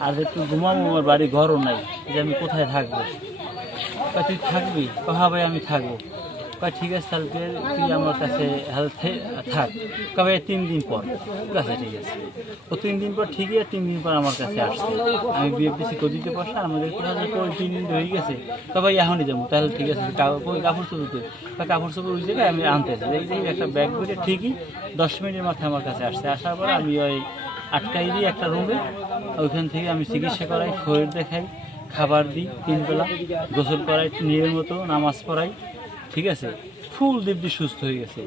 আর একটু ঘুমাবো আমার বাড়ি ঘরও নাই। যে আমি কোথায় থাকব? কয় তুই থাকবি? কয়, হ্যাঁ ভাই আমি থাকব। কয় ঠিক আছে তাহলে তুই- আমার কাছে হ্যাঁ, থে- থাক। কবে তিন দিন পর। ঠিক আছে ঠিক আছে। ও তিন দিন পর ঠিকই আর তিন দিন পর আমার কাছে আসছে। আমি বিএফডিসি কদিতে বসা আমাদের কোথাও যে কই তিন দিন হয়ে গেছে। ভাই এখনই যাব তাহলে ঠিক আছে কা- কাপড় চোপড় কয় কাপড় চোপড় ওই জায়গায় আমি আনতে এই একটা ব্যাগ করে ঠিকই দশ মিনিটের মাথায় আমার কাছে আসছে। আসার পর আমি ওই আটকাই দিই একটা রুমে, ওইখান থেকে আমি চিকিৎসা করাই, শরীর দেখাই, খাবার দিই, তিনবেলা গোসল করাই নিয়ের মতো নামাজ পড়াই, ঠিক আছে? ফুল দিব্যি সুস্থ হয়ে গেছে।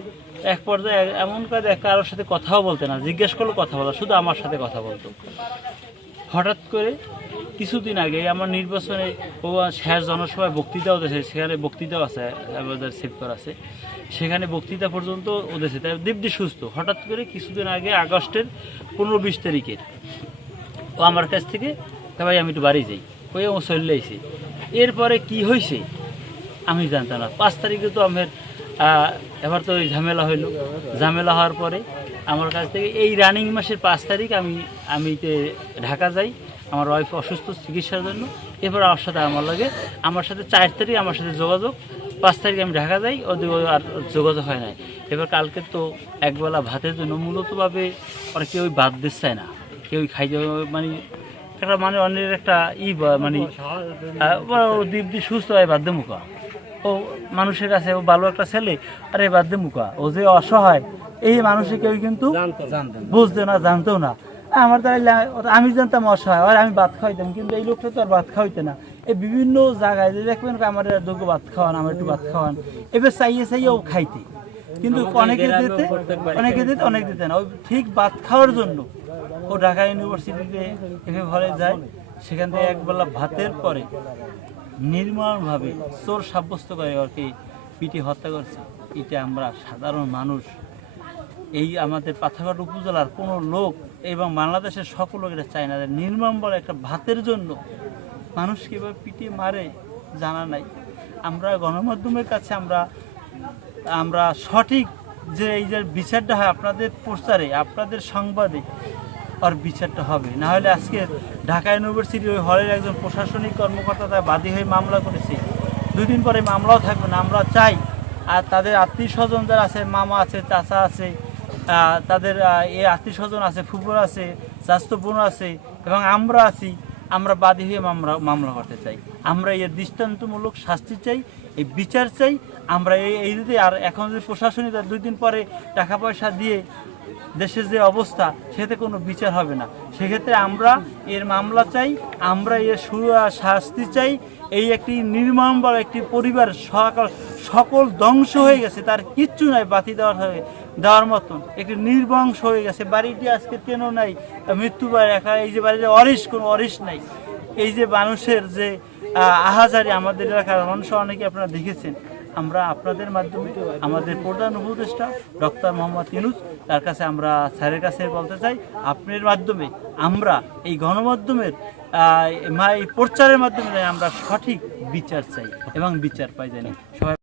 এক পর্যায়ে এমন কাজ কারোর সাথে কথাও বলতে না, জিজ্ঞেস করলে কথা বলা শুধু আমার সাথে কথা বলতো। হঠাৎ করে কিছুদিন আগে আমার নির্বাচনে ও শেষ জনসভায় বক্তৃতাও দিয়েছে, সেখানে বক্তৃতাও আছে, আমাদের সেভ করা আছে। সেখানে বক্তৃতা পর্যন্ত ও দিয়েছে। তাই দিব্যি সুস্থ। হঠাৎ করে কিছুদিন আগে আগস্টের পনেরো বিশ তারিখে ও আমার কাছ থেকে, "তা ভাই, আমি একটু বাড়ি যাই। ওই ও চলে আইছে এরপরে কি হয়েছে আমি জানতাম না। পাঁচ তারিখে তো আমার এবার তো ওই ঝামেলা হইল। ঝামেলা হওয়ার পরে আমার কাছ থেকে এই রানিং মাসের পাঁচ তারিখ আমি আমি ঢাকা যাই। আমার ওয়াইফ অসুস্থ চিকিৎসার জন্য। এরপর আমার সাথে আমার লাগে আমার সাথে চার তারিখ আমার সাথে যোগাযোগ পাঁচ তারিখ আমি ঢাকা যাই ওদের আর যোগাযোগ হয় নাই। এবার কালকে তো একবেলা ভাতের জন্য মূলতভাবে ওরা কেউই বাদ দিচ্ছে না। কেউ খাই মানে একটা মানে অনেক একটা ই মানে দিব্যি সুস্থ হয় বাদ্য মুখা ও মানুষের কাছে ও ভালো একটা ছেলে আরে বাদ্য মুখা ও যে অসহায় এই মানুষে কেউ কিন্তু বুঝতো না জানতো না। আমার দ্বারা আমি জানতাম অসহায় আর আমি ভাত খাওয়াইতাম কিন্তু এই লোকটা তো আর ভাত খাওয়াইতে না। এই বিভিন্ন জায়গায় যে দেখবেন আমার দুটো ভাত খাওয়ান আমার একটু ভাত খাওয়ান এবার চাইয়ে চাইয়ে ও খাইতে। কিন্তু অনেকে দিতে অনেকে দিতে অনেক দিতে না। ওই ঠিক ভাত খাওয়ার জন্য ও ঢাকা ইউনিভার্সিটিতে এফএ হলে যায় সেখান থেকে একবেলা ভাতের পরে নির্মমভাবে চোর সাব্যস্ত করে ওকে পিটি হত্যা করছে। এটা আমরা সাধারণ মানুষ এই আমাদের পাথাঘাট উপজেলার কোনো লোক এবং বাংলাদেশের সকল লোক এটা চায় না। নির্মম বলে একটা ভাতের জন্য মানুষ কীভাবে পিটি মারে জানা নাই। আমরা গণমাধ্যমের কাছে আমরা আমরা সঠিক যে এই যে বিচারটা হয় আপনাদের প্রচারে, আপনাদের সংবাদে, আর বিচারটা হবে। না হলে আজকে ঢাকা ইউনিভার্সিটি ওই হলের একজন প্রশাসনিক কর্মকর্তা তার বাদী হয়ে মামলা করেছে। দুই দিন পরে মামলাও থাকবে না। আমরা চাই, আর তাদের আত্মীয় স্বজন যারা আছে, মামা আছে, চাচা আছে তাদের এ আত্মীয় স্বজন আছে, ফুফুর আছে বোন আছে এবং আমরা আছি, আমরা বাদী হয়ে মামলা মামলা করতে চাই। আমরা এর দৃষ্টান্তমূলক শাস্তি চাই, এই বিচার চাই, আমরা এই এই যদি আর এখন যদি প্রশাসনিক দুই দিন পরে টাকা পয়সা দিয়ে দেশের যে অবস্থা, সেতে কোনো বিচার হবে না। সেক্ষেত্রে আমরা এর মামলা চাই, আমরা এর শাস্তি চাই, এই একটি নির্মম বা একটি পরিবার সকল সকল ধ্বংস হয়ে গেছে, তার কিচ্ছু নাই, বাতি দেওয়ার হয়ে দেওয়ার মতন। একটি নির্বংশ হয়ে গেছে। বাড়িটি আজকে কেন নাই? মৃত্যু বাড়ি একা এই যে বাড়িতে অরিস কোনো অরিস নাই। এই যে মানুষের যে আহাজারি আমাদের এলাকার মানুষ অনেকে আপনারা দেখেছেন। আমরা আপনাদের মাধ্যমে আমাদের প্রধান উপদেষ্টা ডক্টর মোহাম্মদ ইনুজ তার কাছে আমরা স্যারের কাছে বলতে চাই, আপনার মাধ্যমে আমরা এই গণমাধ্যমের এই প্রচারের মাধ্যমে আমরা সঠিক বিচার চাই এবং বিচার পাই জানি। সবাই